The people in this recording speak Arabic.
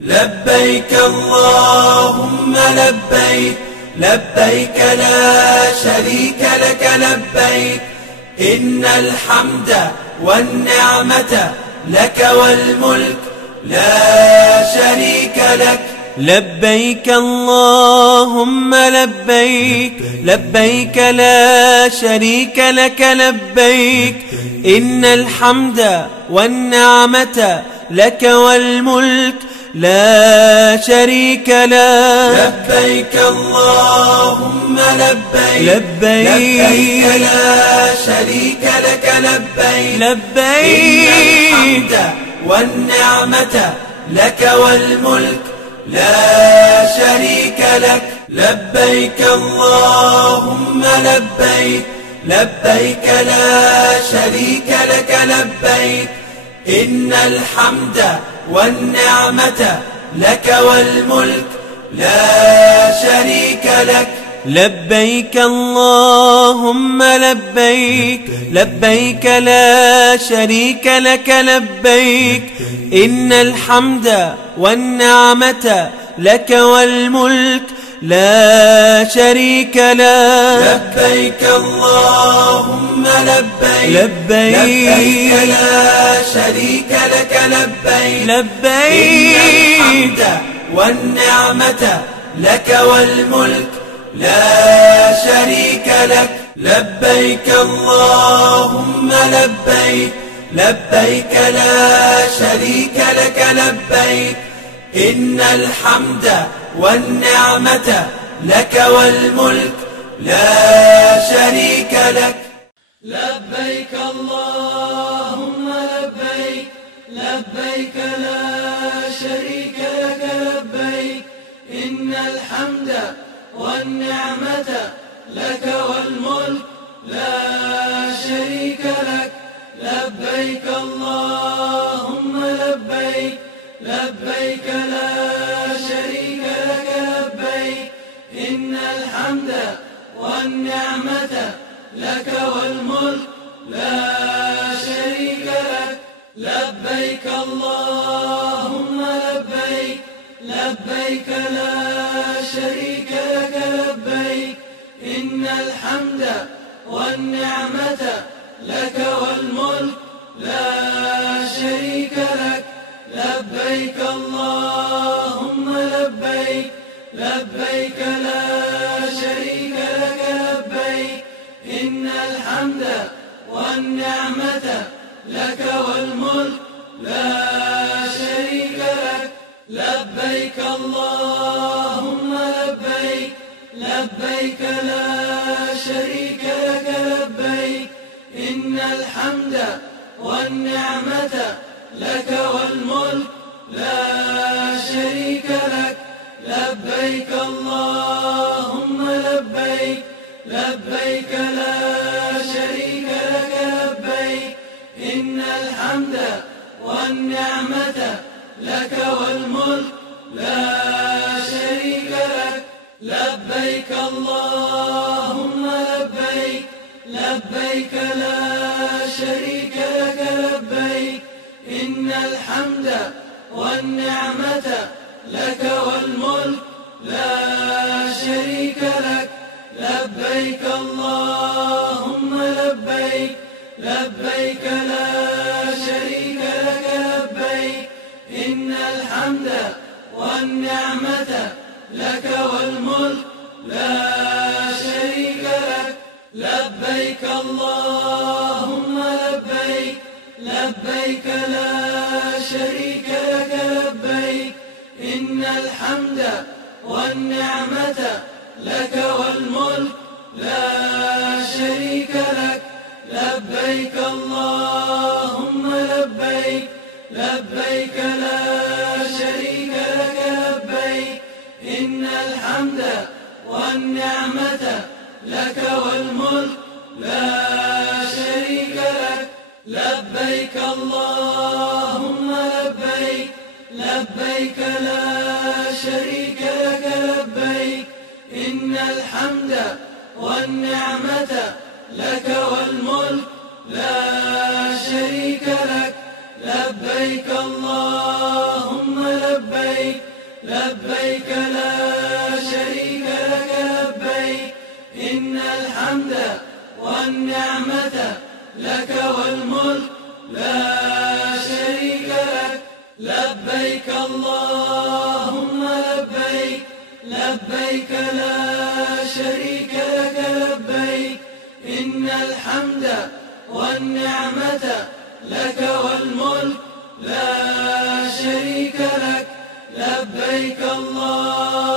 لبيك اللهم لبيك، لبيك لا شريك لك لبيك، إن الحمد والنعمة لك والملك لا شريك لك. لبيك اللهم لبيك، لبيك لا شريك لك لبيك، إن الحمد والنعمة لك والملك لا شريك لك. لبيك اللهم لبيك، لبيك لا شريك لك لبيك، لبيك إن الحمد والنعمة لك والملك لا شريك لك. لبيك اللهم لبيك، لبيك لا شريك لك لبيك، إن الحمد والنعمة لك والملك لا شريك لك. لبيك اللهم لبيك، لبيك لا شريك لك لبيك، إن الحمد والنعمة لك والملك لا شريك لك. لبيك اللهم لبيك، لبيك لا شريك لك لبيك، لبيك إن الحمد والنعمة لك والملك لا شريك لك. لبيك اللهم لبيك، لبيك لا شريك لك لبيك، إن الحمد والنعمة لك والملك لا شريك لك. لبيك اللهم لبيك، لبيك لا شريك لك لبيك، إن الحمد والنعمة لك والملك لا شريك لك. لبيك اللهم لبيك، لبيك لا شريك لك لبيك، إن الحمد والنعمة لك والملك لا شريك لك. لبيك اللهم لبيك، لبيك لا شريك لك لبيك، إن الحمد والنعمة لك والملك لا شريك لك. لبيك اللهم لبيك، لبيك لا شريك لك لبيك، إن الحمد والنعمة لك والملك لا شريك لك. لبيك اللهم لبيك، لبيك لا شريك لك لبيك، إن الحمد والنعمة لك والملك لا شريك لك. لبيك اللهم لبيك، لبيك لا شريك لك لبيك، إن الحمد والنعمة لك والملك لا شريك لك. لبيك اللهم لبيك، لبيك لا شريك لك لبيك، إن الحمد والنعمة لك والملك لا شريك لك. لبيك اللهم لبيك، لبيك لا شريك لك لبيك، إن الحمد والنعمة لك والملك لا شريك لك. لبيك اللهم لبيك، لبيك لا شريك لك لبيك، إن الحمد والنعمة لك والملك لا شريك لك. لبيك اللهم لبيك، لبيك لا شريك لك لبيك، إن الحمد والنعمة لك والملك لا شريك لك. لبيك اللهم لبيك، لبيك لا شريك لك لبيك، إن الحمد والنعمة لك والملك لا شريك لك. لبيك اللهم لبيك، لبيك لا شريك لك لبيك إن الحمد والنعمة لك والملك لا شريك لك لبيك اللهم لبيك لبيك لا شريك لك لبيك إن الحمد والنعمة لك والملك لا شريك لك لبيك اللهم